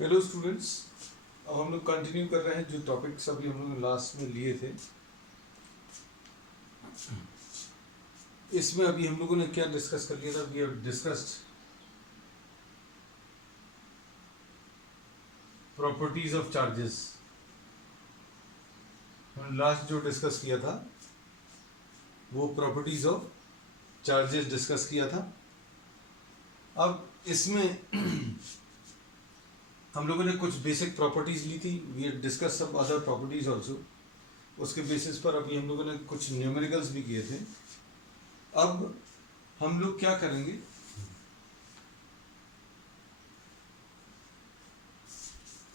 Hello students, अब हम लोग कंटिन्यू कर रहे हैं जो टॉपिक्स अभी हम लोग लास्ट में लिए थे। इसमें अभी हम लोगों ने क्या डिस्कस कर लिया था? We have discussed properties of charges. हम लास्ट जो डिस्कस किया था वो प्रॉपर्टीज ऑफ चार्जेस डिस्कस किया था। अब इसमें हम लोगों ने कुछ बेसिक प्रॉपर्टीज ली थी। We have discuss some other properties also. उसके बेसिस पर अभी हम लोगों ने कुछ न्यूमेरिकल्स भी किए थे। अब हम लोग क्या करेंगे,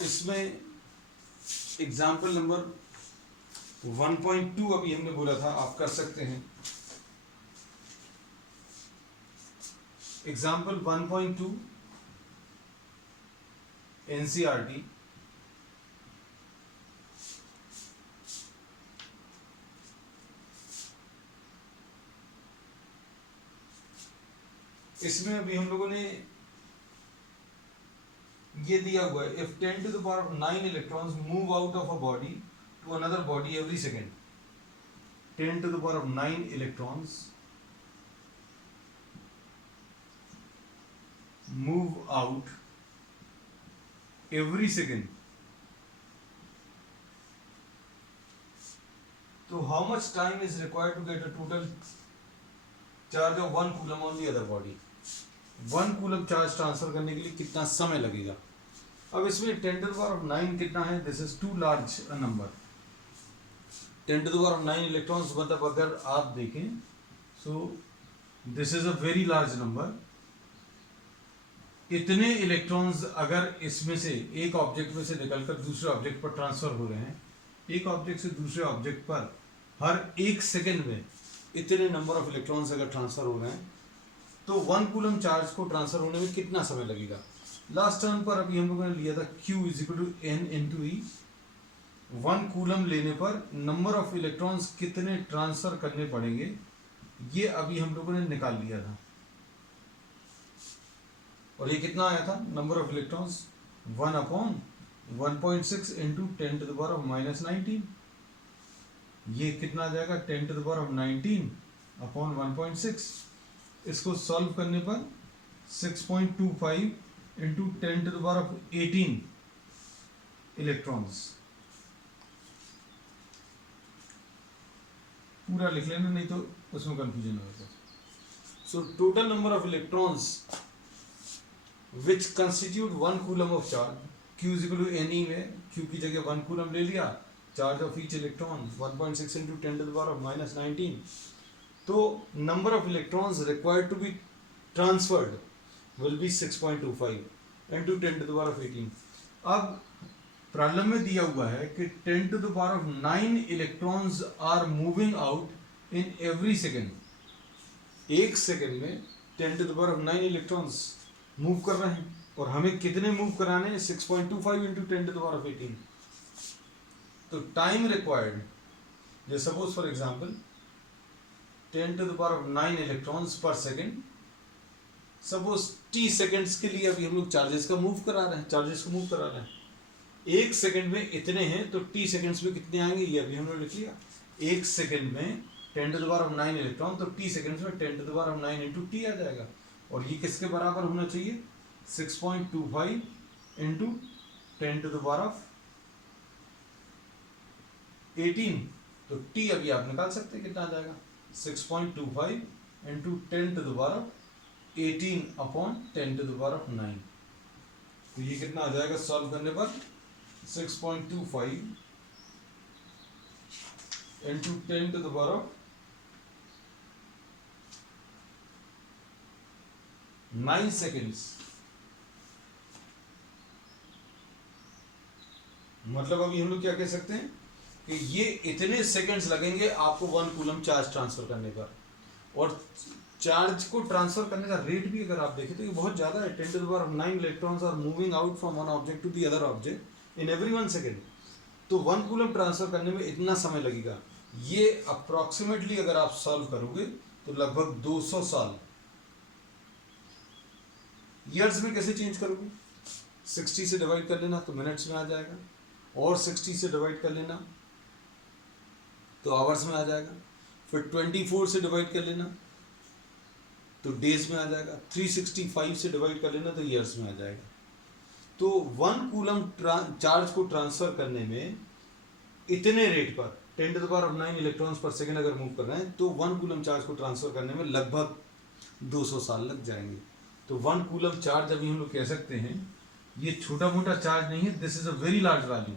इसमें एग्जाम्पल नंबर 1.2 अभी हमने बोला था, आप कर सकते हैं। Example 1.2 NCERT. इसमें अभी हम लोगों ने ये दिया हुआ है, if 10 to the power of 9 electrons move out of a body to another body every second, 10 to the power of 9 electrons move out every second, so how much time is required to get a total charge of 1 coulomb on the other body? 1 coulomb charge transfer करने के लिए कितना समय लगेगा? अब इसमें 10 to the power of 9 कितना है? This is too large a number. 10 to the power of 9 electrons, मतलब अगर आप देखें so this is a very large number. इतने इलेक्ट्रॉन्स अगर इसमें से एक ऑब्जेक्ट में से निकलकर दूसरे ऑब्जेक्ट पर ट्रांसफर हो रहे हैं, एक ऑब्जेक्ट से दूसरे ऑब्जेक्ट पर हर एक सेकेंड में इतने नंबर ऑफ इलेक्ट्रॉन्स अगर ट्रांसफर हो रहे हैं, तो 1 कूलम चार्ज को ट्रांसफर होने में कितना समय लगेगा? लास्ट टर्म पर अभी हम लोगों ने लिया था Q is equal to N into e. 1 coulomb लेने पर नंबर ऑफ इलेक्ट्रॉन्स कितने ट्रांसफर करने पड़ेंगे, ये अभी हम लोगों ने निकाल लिया था। और ये कितना आया था? Number of electrons 1 upon 1.6 into 10 to the power of -19। ये कितना आ जाएगा? 10 टू द पावर ऑफ 19 अपॉन 1.6। इसको सॉल्व करने पर 6.25 into 10 to the power of 18 electrons. पूरा लिख लेना, नहीं तो उसमें कंफ्यूजन होगा। So total number of electrons which constitute 1 coulomb of charge, Q is equal to NE में Q की जगह 1 कूलम ले लिया, charge of each electron 1.6 into 10 to the power of -19। तो number of electrons required to be transferred will be 6.25 into 10 to the power of 18। अब problem में दिया हुआ है कि 10 to the power of 9 electrons are moving out in every second. एक second में 10 to the power of 9 electrons move कर रहे हैं, और हमें कितने मूव कराने हैं? 6.25 into 10 to the power of 18। तो टाइम रिक्वायर्ड, जो suppose for example 10 to the power of 9 electrons per second, suppose t seconds के लिए अभी हम लोग चार्जेस को मूव करा रहे हैं। एक सेकेंड में इतने हैं, तो t सेकेंड्स में कितने आएंगे ये अभी हम लोग लिख लिया। एक सेकेंड में 10 to the power of 9 electron, तो t सेकेंड्स में 10 to the power of 9 into t आ जाएगा। और ये किसके बराबर होना चाहिए? 6.25 into 10 to the power of 18। तो t अभी आप निकाल सकते हैं, कितना आ जाएगा? 6.25 into 10 to the power of 18 upon 10 to the power of 9। तो ये कितना आ जाएगा सॉल्व करने पर? 6.25 into 10 to the power of 9 seconds. मतलब अभी हम लोग क्या कह सकते हैं कि ये इतने सेकंड्स लगेंगे आपको 1 कूलम चार्ज ट्रांसफर करने पर। और चार्ज को ट्रांसफर करने का रेट भी अगर आप देखें तो ये बहुत ज़्यादा है। 10 to the power of 9 electrons are moving out from one object to the other object in every 1 second. तो 1 कूलम ट्रांसफर करने में इतना समय लगेगा। ये अप्रॉक्सीमेटली अगर आप सॉल्व करोगे तो लगभग 200 साल। ईयर्स में कैसे चेंज करोगे? 60 से डिवाइड कर लेना तो मिनट्स में आ जाएगा, और 60 से डिवाइड कर लेना तो आवर्स में आ जाएगा, फिर 24 से डिवाइड कर लेना तो डेज में आ जाएगा, 365 से डिवाइड कर लेना तो ईयर्स में आ जाएगा। तो 1 कूलम चार्ज को ट्रांसफर करने में इतने रेट पर 10⁹ इलेक्ट्रॉन्स पर सेकेंड अगर मूव कर रहे हैं तो 1 कूलम चार्ज को ट्रांसफर करने में लगभग 200 साल लग जाएंगे। तो 1 कूलम चार्ज अभी हम लोग कह सकते हैं ये छोटा मोटा चार्ज नहीं है, this is a very large value.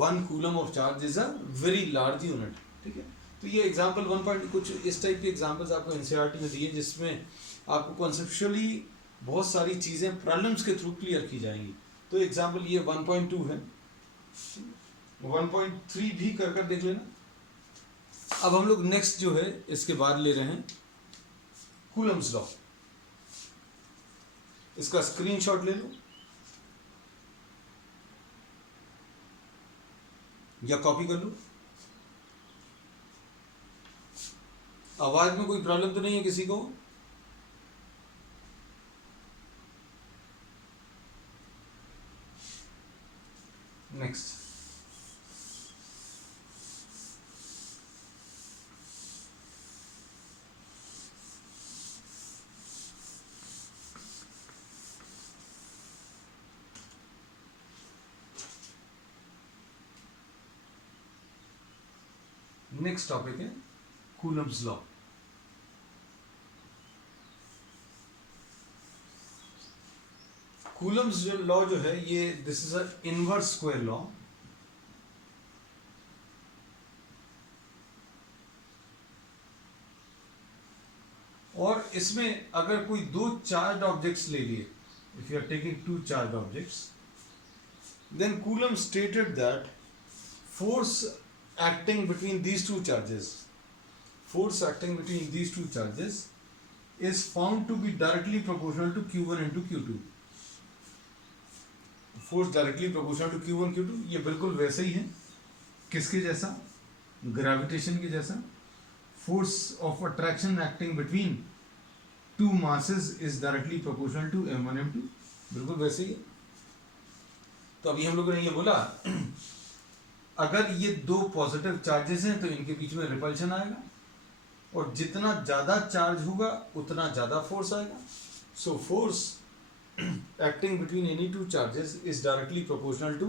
1 coulomb of charge is a very large unit. ठीक है, तो ये एग्जाम्पल 1 पॉइंट कुछ इस टाइप के एग्जाम्पल्स आपको एनसीईआरटी में दिए जिसमें आपको कॉन्सेप्चुअली बहुत सारी चीज़ें प्रॉब्लम्स के थ्रू क्लियर की जाएंगी। तो एग्जाम्पल ये 1.2 है, 1.3 भी कर देख लेना। अब हम लोग नेक्स्ट जो है इसके बाद ले रहे हैं कूलम्स लॉ। इसका स्क्रीनशॉट ले लो या कॉपी कर लो। आवाज में कोई प्रॉब्लम तो नहीं है किसी को? नेक्स्ट, नेक्स्ट टॉपिक है कूलम्स लॉ। कूलम्स लॉ जो है ये this is a inverse square law. और इसमें अगर कोई दो चार्ज ऑब्जेक्ट्स ले लिए, if you are taking two charge objects, then Coulomb stated that force acting between these two charges is found to be directly proportional to Q1 into Q2. Force directly proportional to Q1 Q2, ये बिल्कुल वैसे ही है, किसके जैसा? Gravitation के जैसा। Force of attraction acting between two masses is directly proportional to M1 M2, बिल्कुल वैसे ही है। तो अभी हम लोगों ने ये बोला अगर ये दो पॉजिटिव चार्जेस हैं तो इनके बीच में रिपल्शन आएगा, और जितना ज़्यादा चार्ज होगा उतना ज़्यादा फोर्स आएगा। So force acting between any two charges is directly proportional to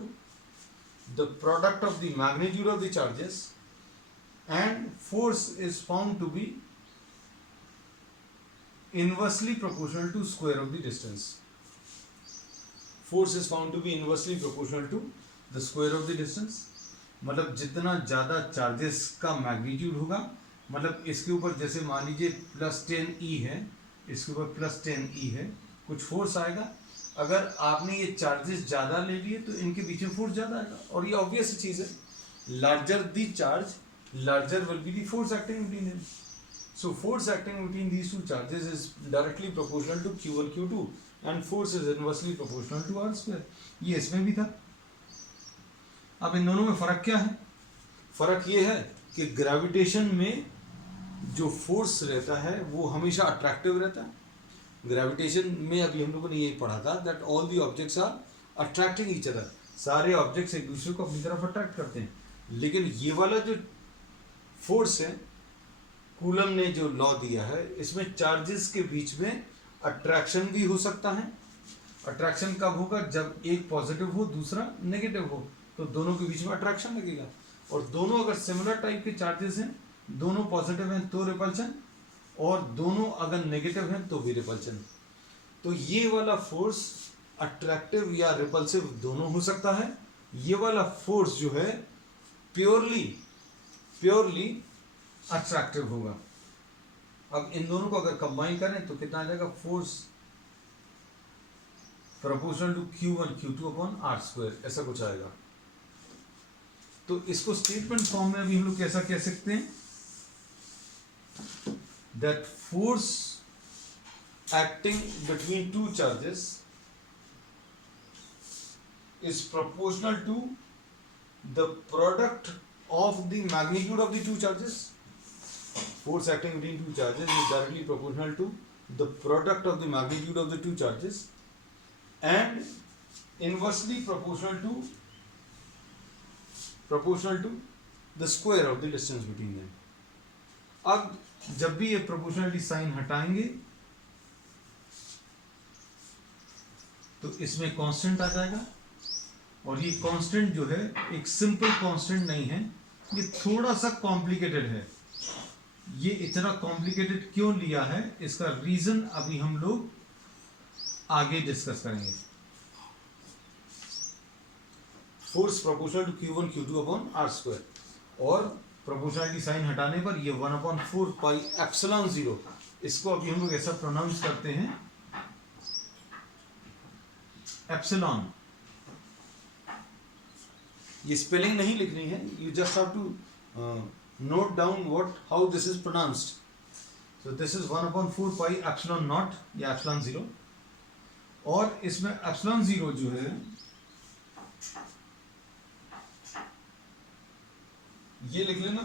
the product of the magnitude of the charges, and force is found to be inversely proportional to square of the distance. Force is found to be inversely proportional to the square of the distance, मतलब जितना ज़्यादा charges का magnitude होगा, मतलब इसके ऊपर जैसे मान लीजिए +10E है, इसके ऊपर +10E है, कुछ फोर्स आएगा। अगर आपने ये चार्जेस ज़्यादा ले लिए तो इनके बीच में फोर्स ज़्यादा आएगा, और ये ऑब्वियस चीज़ है, larger the charge larger will be the force acting between them. So force acting between these two charges is directly proportional to Q1 Q2 and force is inversely proportional to R²। ये इसमें भी था। अब इन दोनों में फ़र्क क्या है? फ़र्क ये है कि ग्रेविटेशन में जो फोर्स रहता है वो हमेशा अट्रैक्टिव रहता है। ग्रेविटेशन में अभी हम लोगों ने ये पढ़ा था that all the objects are attracting each other, सारे ऑब्जेक्ट्स एक दूसरे को अपनी तरफ अट्रैक्ट करते हैं। लेकिन ये वाला जो फोर्स है, कूलम ने जो लॉ दिया है, इसमें चार्जेस के बीच में अट्रैक्शन भी हो सकता है। अट्रैक्शन कब होगा? जब एक पॉजिटिव हो दूसरा नेगेटिव हो, तो दोनों के बीच में अट्रैक्शन लगेगा। और दोनों अगर सिमिलर टाइप के चार्जेस हैं, दोनों पॉजिटिव हैं तो रिपल्शन, और दोनों अगर नेगेटिव हैं तो भी रिपल्शन। तो ये वाला फोर्स अट्रैक्टिव या रिपल्सिव दोनों हो सकता है। ये वाला फोर्स जो है प्योरली अट्रैक्टिव होगा। अब इन दोनों को अगर कंबाइन करें तो कितना आ जाएगा? Force proportional to Q1 Q2 upon R², ऐसा कुछ आएगा। तो इसको स्टेटमेंट फॉर्म में अभी हम लोग कैसा कह सकते हैं? That force acting between two charges is proportional to the product of the magnitude of the two charges. Force acting between two charges is directly proportional to the product of the magnitude of the two charges, and inversely proportional to the square of the distance between them. अब जब भी ये proportionality sign हटाएंगे तो इसमें constant आ जाएगा, और ये कांस्टेंट जो है एक सिंपल कांस्टेंट नहीं है, ये थोड़ा सा कॉम्प्लिकेटेड है। ये इतना कॉम्प्लिकेटेड क्यों लिया है, इसका रीजन अभी हम लोग आगे डिस्कस करेंगे। Force proportional to Q1 Q2 upon R square, और प्रोपोर्शनलिटी साइन हटाने पर ये 1/4 पाई एप्सिलॉन 0, इसको अभी हम लोग ऐसा प्रोनाउंस करते हैं एप्सिलॉन। ये स्पेलिंग नहीं लिखनी है, you just have to note down how this is pronounced. So this is 1/4 pi epsilon naught या एप्सिलॉन 0, और इसमें एप्सिलॉन 0 जो है ये लिख लेना,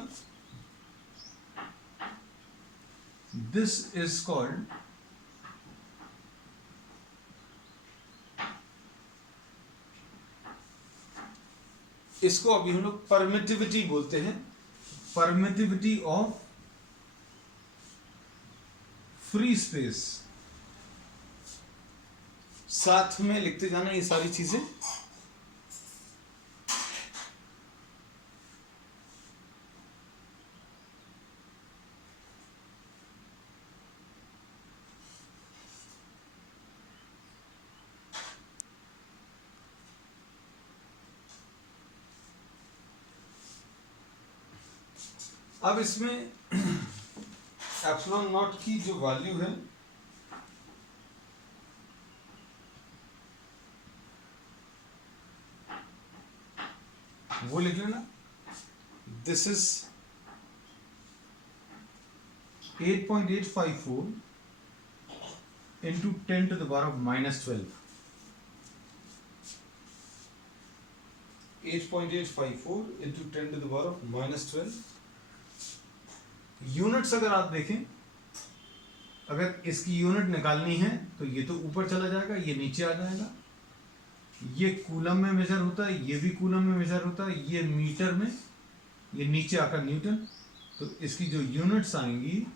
दिस इज कॉल्ड इसको अभी हम लोग परमिटिविटी बोलते हैं, परमिटिविटी ऑफ फ्री स्पेस। साथ में लिखते जाना ये सारी चीजें। अब इसमें एप्सिलॉन नॉट की जो वैल्यू है वो लिख लेना, this is 8.854 into 10 to the power of -12। 8.854 into 10 to the power of -12। Units अगर आप देखें, अगर इसकी यूनिट निकालनी है तो ये तो ऊपर चला जाएगा, ये नीचे आ जाएगा। ये कूलम में मेजर होता है, ये भी कूलम में मेजर होता है, ये मीटर में, ये नीचे आकर न्यूटन। तो इसकी जो यूनिट्स आएंगी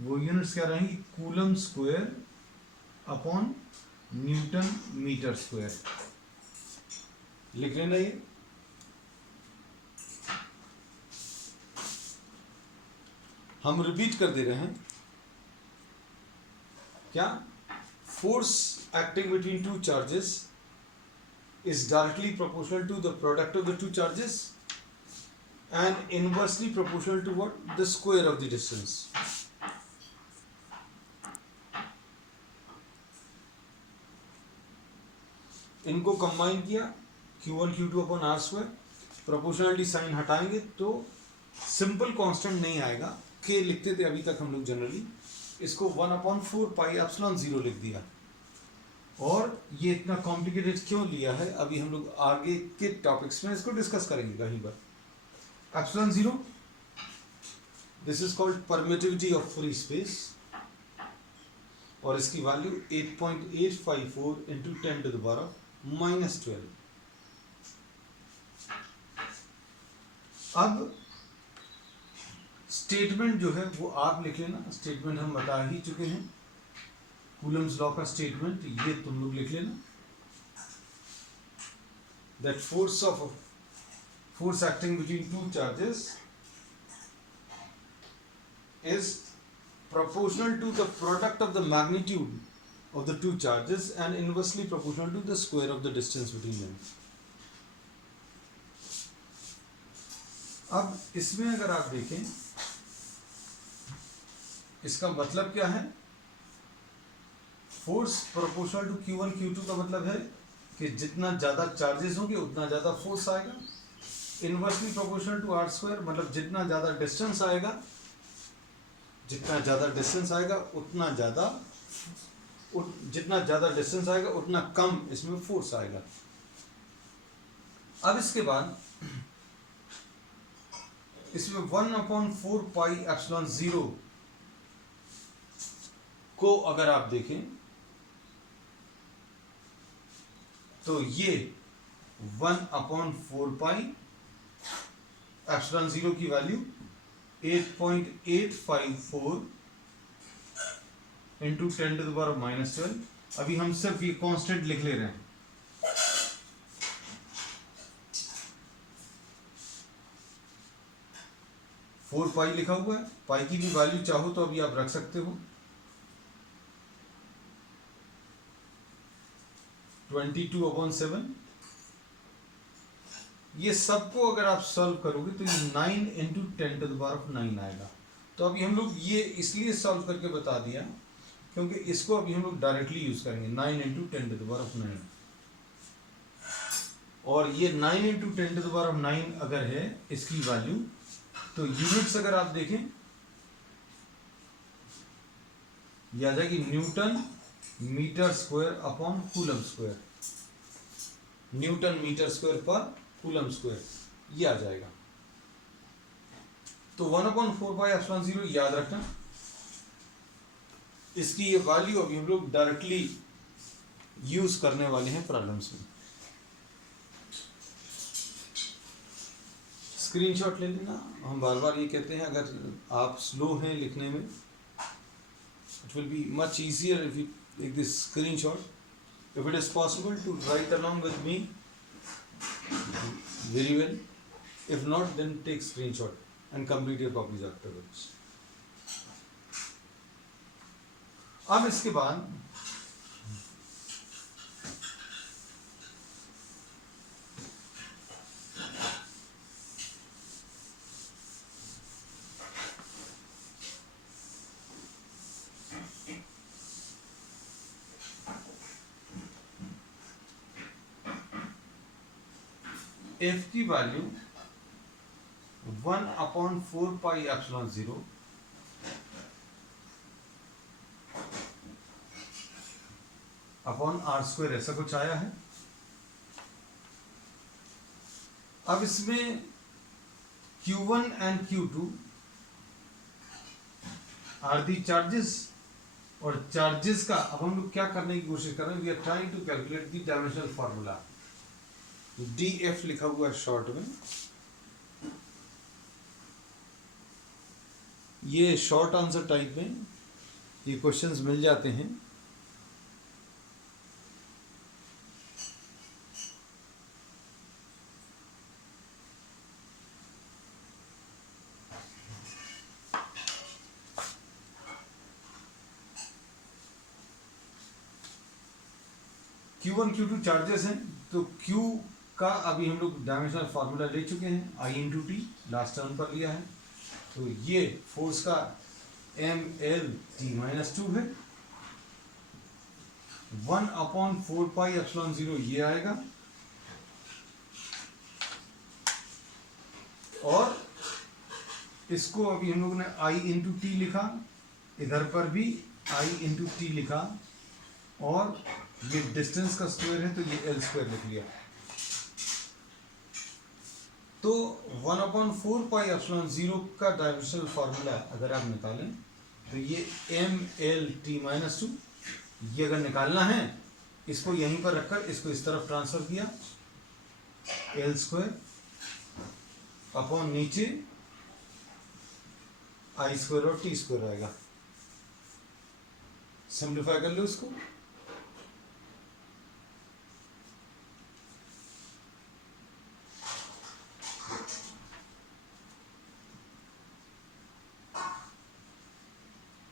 वो यूनिट्स क्या रहेंगी, coulomb square upon newton metre square. लिख लेना ये। हम रिपीट कर दे रहे हैं क्या, force acting between two charges is directly proportional to the product of the two charges and inversely proportional to what, the square of the distance। इनको combine किया Q1 Q2 upon R square, proportionality sign हटाएंगे तो simple constant नहीं आएगा, K लिखते थे अभी तक हम लोग जनरली, इसको 1/4 पाई एप्सिलॉन 0 लिख दिया। और ये इतना कॉम्प्लिकेटेड क्यों लिया है, अभी हम लोग आगे के टॉपिक्स में इसको डिस्कस करेंगे कहीं पर। Epsilon 0, this is called permittivity of free space, और इसकी value 8.854 into 10 to the power of -12। अब स्टेटमेंट जो है वो आप लिख लेना, स्टेटमेंट हम बता ही चुके हैं, कूलम्स लॉ का स्टेटमेंट ये तुम लोग लिख लेना, that force acting between two charges is proportional to the product of the magnitude of the two charges and inversely proportional to the square of the distance between them। अब इसमें अगर आप देखें, इसका मतलब क्या है, force proportional to Q1 Q2 का मतलब है कि जितना ज्यादा चार्जेस होंगे उतना ज्यादा फोर्स आएगा। Inversely proportional to R square मतलब जितना ज्यादा डिस्टेंस आएगा, जितना ज्यादा डिस्टेंस आएगा उतना ज्यादा, जितना ज्यादा डिस्टेंस आएगा उतना कम इसमें फोर्स आएगा। अब इसके बाद इसमें 1/4 पाई एप्सिलॉन 0 को अगर आप देखें तो ये 1/4 एप्सिलॉन 0 की वैल्यू 8.854 इंटू 10⁻⁻12। अभी हम सिर्फ ये कांस्टेंट लिख ले रहे हैं। फोर पाई लिखा हुआ है, पाई की भी वैल्यू चाहो तो अभी आप रख सकते हो। 22/7। ये सबको अगर आप सॉल्व करोगे तो ये 9 इंटू 10⁻⁹ आएगा। तो अभी हम लोग ये इसलिए सॉल्व करके बता दिया क्योंकि इसको अभी हम लोग डायरेक्टली यूज करेंगे। 9 इंटू 10⁻⁹ और ये 9 इंटू 10⁻⁹ अगर है इसकी वैल्यू, तो यूनिट्स अगर आप देखें ये आ जाएगी newton metre square upon coulomb square. Newton metre square पर कूलम स्क्वायर ये आ जाएगा। तो 1/4 याद रखना। इसकी ये वैल्यू अभी हम लोग डायरेक्टली यूज करने वाले हैं प्रॉब्लम्स में। स्क्रीनशॉट ले लेना। हम बार बार ये कहते हैं अगर आप स्लो हैं लिखने में, it will be much easier if you take this screenshot. If it is possible to write along with me, very well. If not, then take screenshot and complete your copies afterwards. अब इसके बाद f की value 1/4 upon r² ऐसा कुछ आया है। अब इसमें Q1 and Q2 are the charges, और चार्जेस का अब हम लोग क्या करने की कोशिश कर रहे हैं, we are trying to calculate the dimensional formula. DF लिखा हुआ है शॉर्ट में। ये शॉर्ट आंसर टाइप में ये क्वेश्चंस मिल जाते हैं। Q1 Q2 चार्जेस हैं, तो Q का अभी हम लोग डायमेंशनल फार्मूला ले चुके हैं, I into T last term पर लिया है। तो ये फोर्स का MLT-2 है। 1/4 ये आएगा, और इसको अभी हम लोगों ने I इंटू टी लिखा, इधर पर भी I इंटू टी लिखा, और ये डिस्टेंस का स्क्वायर है तो ये L² लिख लिया। तो 1/4 का डायमेंशनल फार्मूला अगर आप निकालें तो ये MLT-2, ये अगर निकालना है इसको यहीं पर रखकर इसको इस तरफ ट्रांसफर किया, L² अपॉन नीचे I² और T² आएगा। सिंप्लीफाई कर लो इसको।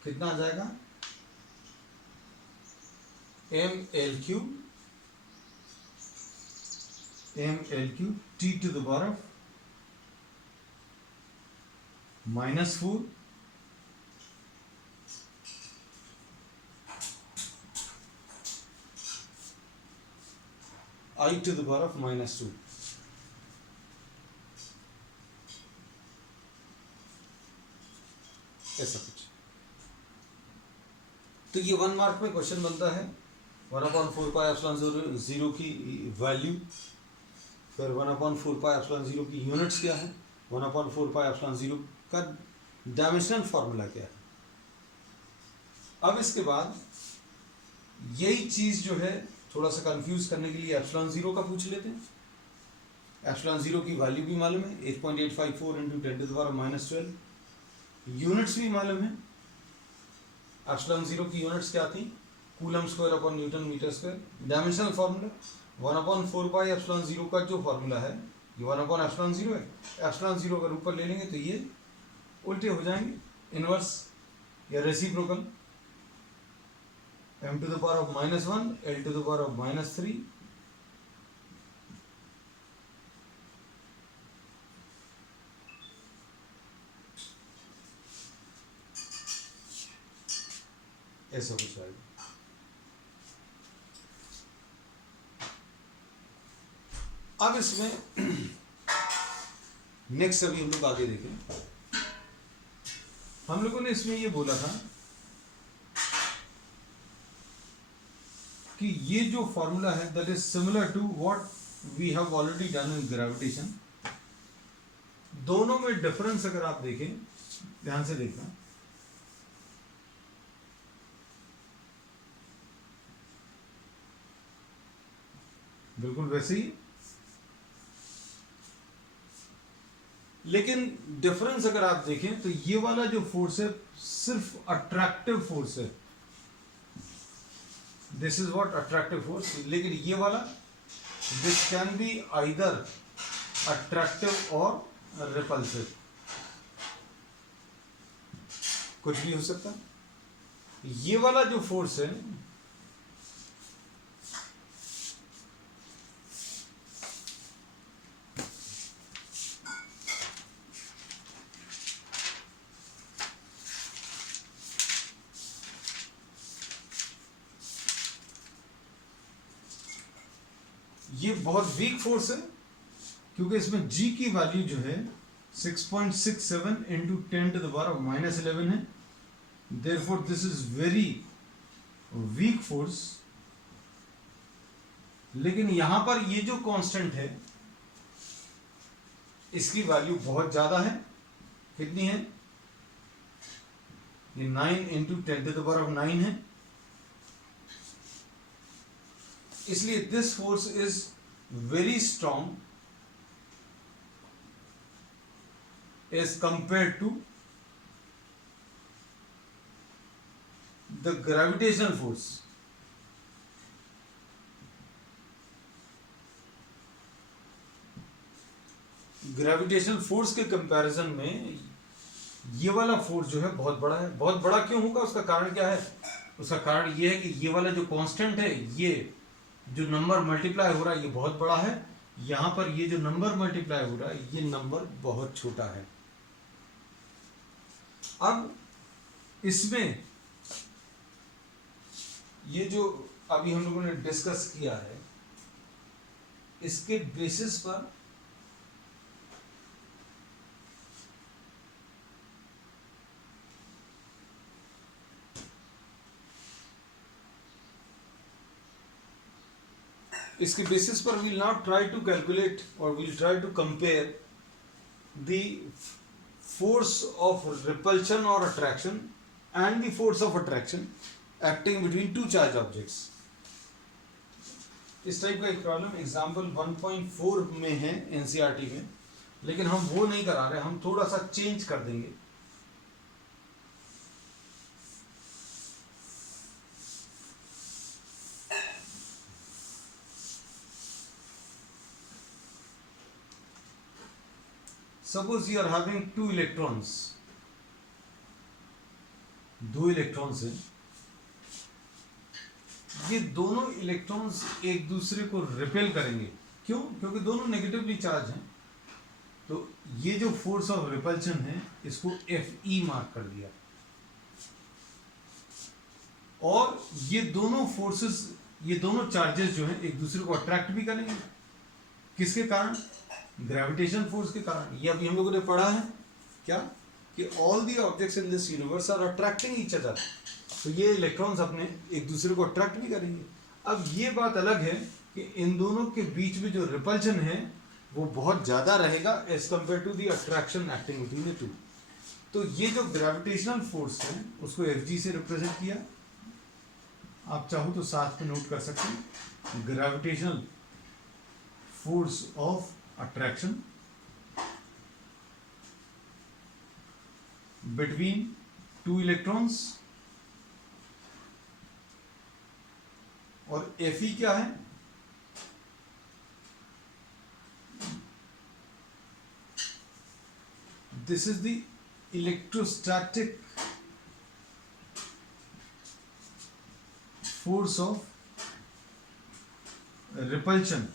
कितना आ जाएगा, ML³ T⁻⁻⁴ I⁻⁻2। ऐसा कुछ। तो ये 1 मार्क में क्वेश्चन बनता है। 1/4 की वैल्यू, फिर 1/4 की यूनिट्स क्या है, 1/4 का डायमेंशनल फार्मूला क्या है। अब इसके बाद यही चीज जो है थोड़ा सा कंफ्यूज करने के लिए एप्सिलॉन जीरो का पूछ लेते हैं। एप्सिलॉन जीरो की वैल्यू भी मालूम है 8.854 इंटू 10⁻12, यूनिट्स भी मालूम है। एप्सिलॉन जीरो की यूनिट्स क्या थी, coulomb square upon newton metre square. Dimensional formula 1/4 epsilon zero का जो फार्मूला है ये 1/एप्सिलॉन जीरो है। एप्सिलॉन जीरो अगर ऊपर ले लेंगे तो ये उल्टे हो जाएंगे, इनवर्स या reciprocal. m to the power of -1, l to the power of -3, ऐसा कुछ आएगा। अब इसमें नेक्स्ट अभी हम लोग आगे देखें। हम लोगों ने इसमें ये बोला था कि ये जो फॉर्मूला है that is similar to what we have already done in gravitation. दोनों में डिफरेंस अगर आप देखें, ध्यान से देखना, बिल्कुल वैसे ही, लेकिन डिफरेंस अगर आप देखें तो ये वाला जो फोर्स है सिर्फ अट्रैक्टिव फोर्स है, this is what attractive force. लेकिन ये वाला this can be either attractive और रिपल्सिव, कुछ भी हो सकता है। ये वाला जो फोर्स है ये बहुत वीक फोर्स है, क्योंकि इसमें g की वैल्यू जो है 6.67 इंटू 10⁻11 है। Therefore this is very weak force. लेकिन यहां पर ये जो कांस्टेंट है इसकी वैल्यू बहुत ज्यादा है। कितनी है, ये 9 इंटू 10⁻9 है। इसलिए this force is very strong as compare to the gravitational force. Gravitational force के कंपैरिजन में ये वाला फोर्स जो है बहुत बड़ा है। बहुत बड़ा क्यों होगा, उसका कारण क्या है? उसका कारण ये है कि ये वाला जो कांस्टेंट है, ये जो नंबर मल्टीप्लाई हो रहा है ये बहुत बड़ा है। यहां पर ये जो नंबर मल्टीप्लाई हो रहा है ये नंबर बहुत छोटा है। अब इसमें ये जो अभी हम लोगों ने डिस्कस किया है, इसके बेसिस पर we'll not try to calculate or we'll try to compare the force of repulsion or attraction and the force of attraction acting between two charged objects. इस टाइप का एक प्रॉब्लम एग्जाम्पल 1.4 में है NCERT में, लेकिन हम वो नहीं करा रहे, हम थोड़ा सा चेंज कर देंगे। Suppose you are having two electrons, दो इलेक्ट्रॉन्स हैं। ये दोनों इलेक्ट्रॉन्स एक दूसरे को रिपेल करेंगे। क्यों? क्योंकि दोनों नेगेटिवली चार्ज हैं। तो ये जो फोर्स ऑफ रिपल्शन है इसको Fe मार्क कर दिया, और ये दोनों फोर्सेस, ये दोनों चार्जेस जो हैं एक दूसरे को अट्रैक्ट भी करेंगे। किसके कारण? ग्रेविटेशन फोर्स के कारण। ये अभी हम लोगों ने पढ़ा है क्या, कि all the objects in this universe are attracting each other. तो ये इलेक्ट्रॉन्स अपने एक दूसरे को अट्रैक्ट भी करेंगे। अब ये बात अलग है कि इन दोनों के बीच में जो रिपल्शन है वो बहुत ज़्यादा रहेगा as compare to the attraction acting between the two. तो ये जो ग्रेविटेशनल फोर्स है उसको Fg से रिप्रेजेंट किया, आप चाहो तो साथ में नोट कर सकते हैं, gravitational force of attraction between two electrons, और Fe क्या है? This is the electrostatic force of repulsion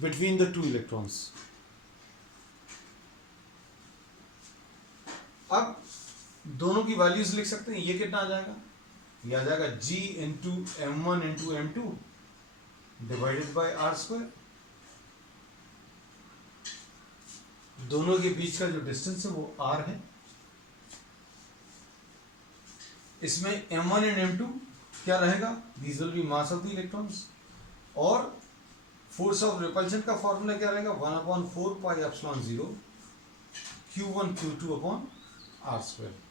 between the two electrons. अब दोनों की वैल्यूज लिख सकते हैं। ये कितना आ जाएगा? ये आ जाएगा G into M1 into M2 divided by R square. दोनों के बीच का जो डिस्टेंस है वो R है। इसमें M1 एंड M2 क्या रहेगा? These will be mass of the electrons. और फोर्स ऑफ रिपल्शन का फॉर्मूला क्या रहेगा? 1/4 pi epsilon 0 Q1 Q2 upon R square.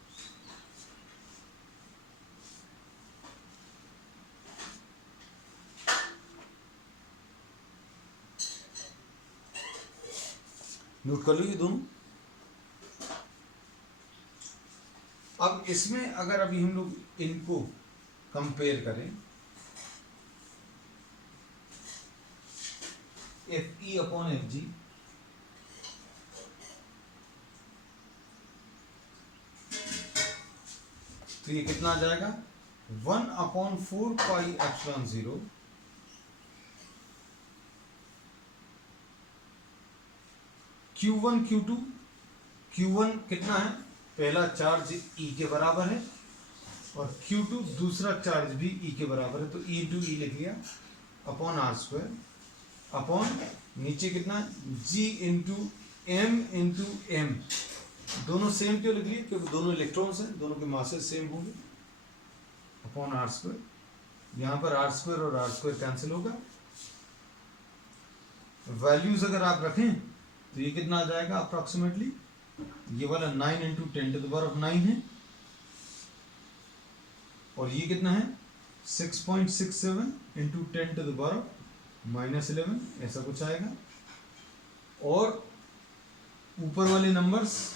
Note कर लो ये दोनों। अब इसमें अगर अभी हम लोग इनको कंपेयर करें, Fe अपॉन Fg, तो ये कितना आ जाएगा? 1/4 pi epsilon 0 Q1 Q2। Q1 कितना है? पहला चार्ज E के बराबर है, और Q2 दूसरा चार्ज भी E के बराबर है, तो E इंटू ई लिख लिया अपॉन आर स्क्वायर, अपॉन नीचे कितना है? G into M into M। दोनों सेम क्यों लिख लिए? क्योंकि दोनों इलेक्ट्रॉन्स हैं, दोनों के मासेस सेम होंगे, अपॉन आर स्क्वायर। यहां पर आर स्क्वायर और आर स्क्वायर कैंसिल होगा। वैल्यूज अगर आप रखें तो ये कितना आ जाएगा अप्रोक्सीमेटली? ये वाला 9 इंटू 10⁻9 है, और ये कितना है? 6.67 इंटू 10⁻11, ऐसा कुछ आएगा। और ऊपर वाले numbers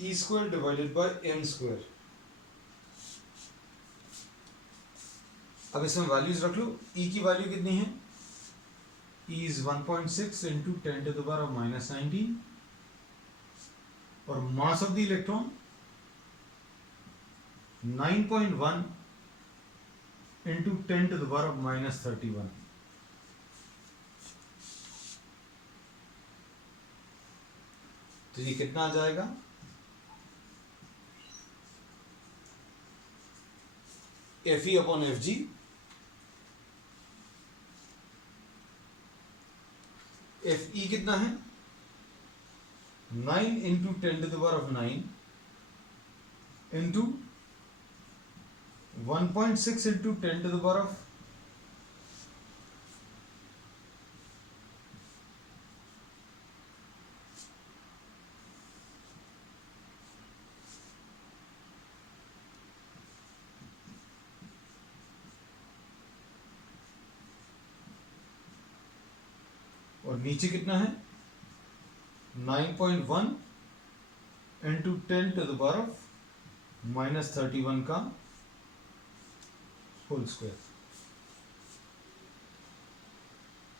E square divided by M square. अब इसमें वैल्यूज रख लो। E की वैल्यू कितनी है? E इज 1.6 इंटू 10⁻19, और मास ऑफ द इलेक्ट्रॉन 9.1 इंटू 10⁻31। तो ये कितना आ जाएगा? Fe अपॉन Fg Fe कितना है? 9 इंटू 10⁻9 इंटू 1.6 इंटू 10⁻, और नीचे कितना है? 9.1 इंटू 10⁻31 का होल स्क्वायर।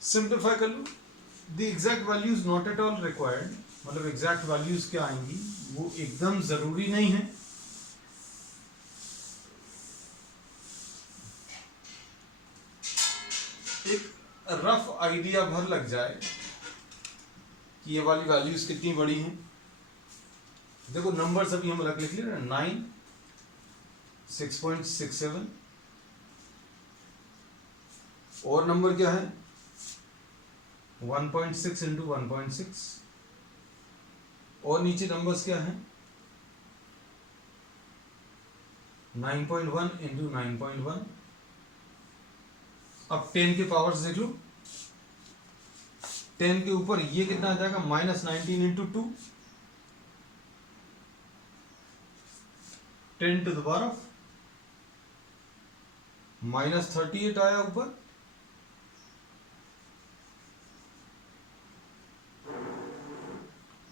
सिंप्लीफाई कर लो। The exact values not at all required, मतलब एग्जैक्ट वैल्यूज क्या आएंगी वो एकदम जरूरी नहीं है। एक रफ आइडिया भर लग जाए कि ये वाली वैल्यूज कितनी बड़ी हैं। देखो नंबर्स अभी हम लिख लिए ना, 9, 6.67, और नंबर क्या है? 1.6 इंटू 1.6, और नीचे नंबर्स क्या है? 9.1 इंटू 9.1। अब 10 के पावर्स देख लो, 10 के ऊपर ये कितना आ जाएगा, -19 इंटू 2, 10 टू द पावर -38 आया ऊपर।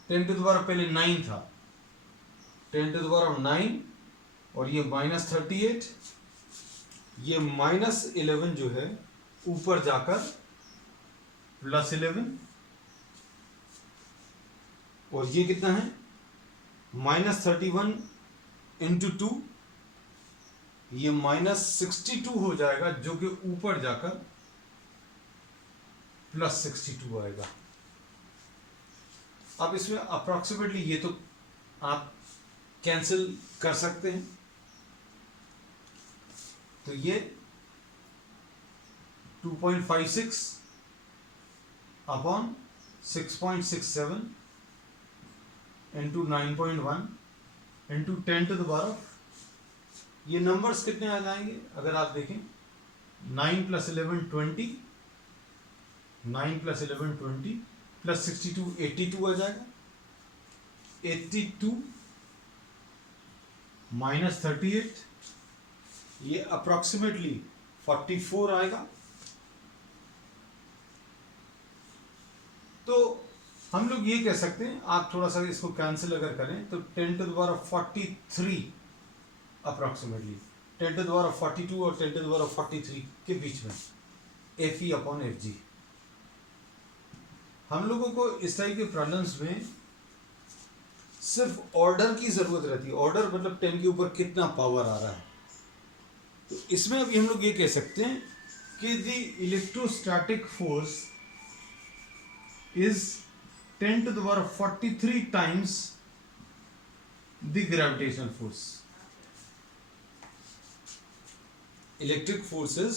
10 टू द पावर पहले 9 था, 10 टू द पावर 9 और ये -38, ये -11 जो है ऊपर जाकर +11, और ये कितना है, -31 इंटू 2, ये -62 हो जाएगा, जो कि ऊपर जाकर +62 आएगा। अब इसमें अप्रॉक्सीमेटली ये तो आप कैंसिल कर सकते हैं, तो ये 2.56 upon 6.67 into 9.1 into 10 to the power, ये नंबर्स कितने आ जाएंगे अगर आप देखें, 9 + 11 20, 9 + 11 20 + 62 82 आ जाएगा, 82 -38, ये अप्रॉक्सीमेटली 44 आएगा। तो हम लोग ये कह सकते हैं, आप थोड़ा सा इसको कैंसिल अगर करें तो 10 to the power 43 approximately, 10 to the power 42 और 10 टू द पावर 43 के बीच में FE अपॉन FG। हम लोगों को इस टाइप के प्रॉब्लम्स में सिर्फ ऑर्डर की जरूरत रहती है, ऑर्डर मतलब 10 के ऊपर कितना पावर आ रहा है। तो इसमें अभी हम लोग ये कह सकते हैं कि the electrostatic force is 10 to the power 43 times the gravitational force. Electric force is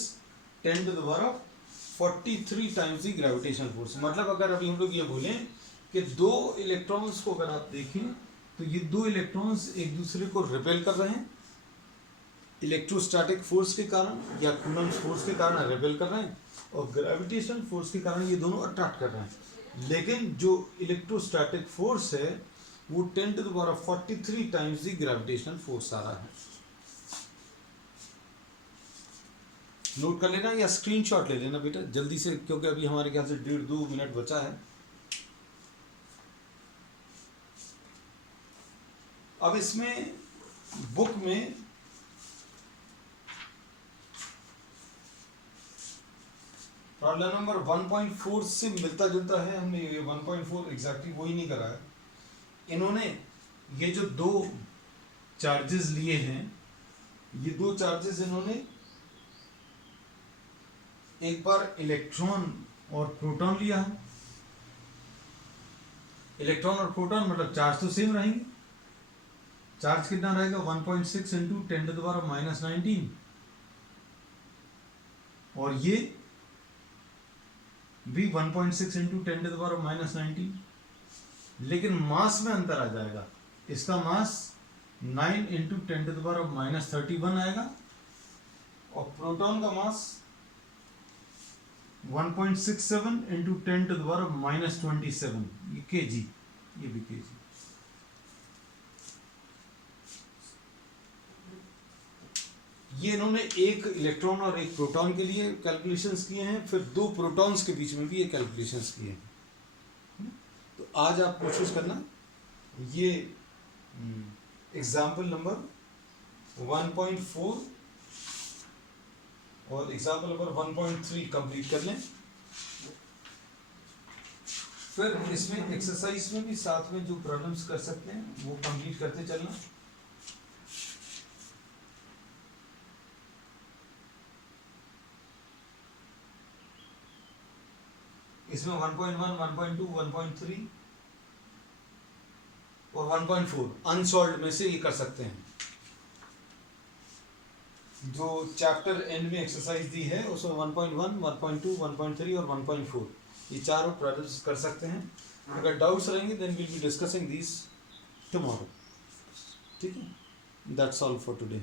10 to the power 43 times the gravitational force। मतलब अगर अभी हम लोग ये बोलें कि दो इलेक्ट्रॉन्स को अगर आप देखें तो ये दो इलेक्ट्रॉन्स एक दूसरे को रिपेल कर रहे हैं, इलेक्ट्रोस्टैटिक फोर्स के कारण या कूलम्ब फोर्स के कारण रिपेल कर रहे हैं, और ग्रेविटेशनल फोर्स के कारण ये दोनों अट्रैक्ट कर रहे हैं। लेकिन जो इलेक्ट्रोस्टैटिक फोर्स है वो 10 to the power 43 times the gravitational force आ रहा है। नोट कर लेना या स्क्रीनशॉट ले लेना बेटा जल्दी से, क्योंकि अभी हमारे ख्याल से 1.5-2 मिनट बचा है। अब इसमें बुक में प्रॉब्लम नंबर 1.4 से मिलता जुलता है, हमने ये 1.4 एग्जैक्टली वही नहीं करा है। इन्होंने ये जो दो चार्जेस लिए हैं, ये दो चार्जेस इन्होंने एक बार इलेक्ट्रॉन और प्रोटॉन लिया है। इलेक्ट्रॉन और प्रोटॉन मतलब चार्ज तो सेम रहेंगे, चार्ज कितना रहेगा 1.6 इंटू 10 टू द पावर -19, और ये भी 1.6 इंटू 10 टू द पावर -19, लेकिन मास में अंतर आ जाएगा। इसका मास 9 इंटू 10 टू द पावर -31 आएगा, और प्रोटॉन का मास 1.67 इंटू 10 टू द पावर -27, ये kg, ये भी kg। ये इन्होंने एक इलेक्ट्रॉन और एक प्रोटॉन के लिए कैलकुलेशंस किए हैं, फिर दो प्रोटॉन्स के बीच में भी ये कैलकुलेशंस किए हैं। तो आज आप कोशिश करना ये एग्जाम्पल नंबर 1.4 और एग्जाम्पल नंबर 1.3 कंप्लीट कर लें। फिर इसमें एक्सरसाइज में भी साथ में जो प्रॉब्लम्स कर सकते हैं वो कंप्लीट करते चलना। इसमें 1.1, 1.2, 1.3 और 1.4 अनसॉल्व्ड में से ये कर सकते हैं। जो चैप्टर एंड में एक्सरसाइज दी है उसमें 1.1, 1.2, 1.3 और 1.4 ये चारों प्रॉब्लम्स कर सकते हैं। अगर डाउट्स रहेंगे then will be discussing this tomorrow. ठीक है, दैट्स ऑल फॉर टुडे।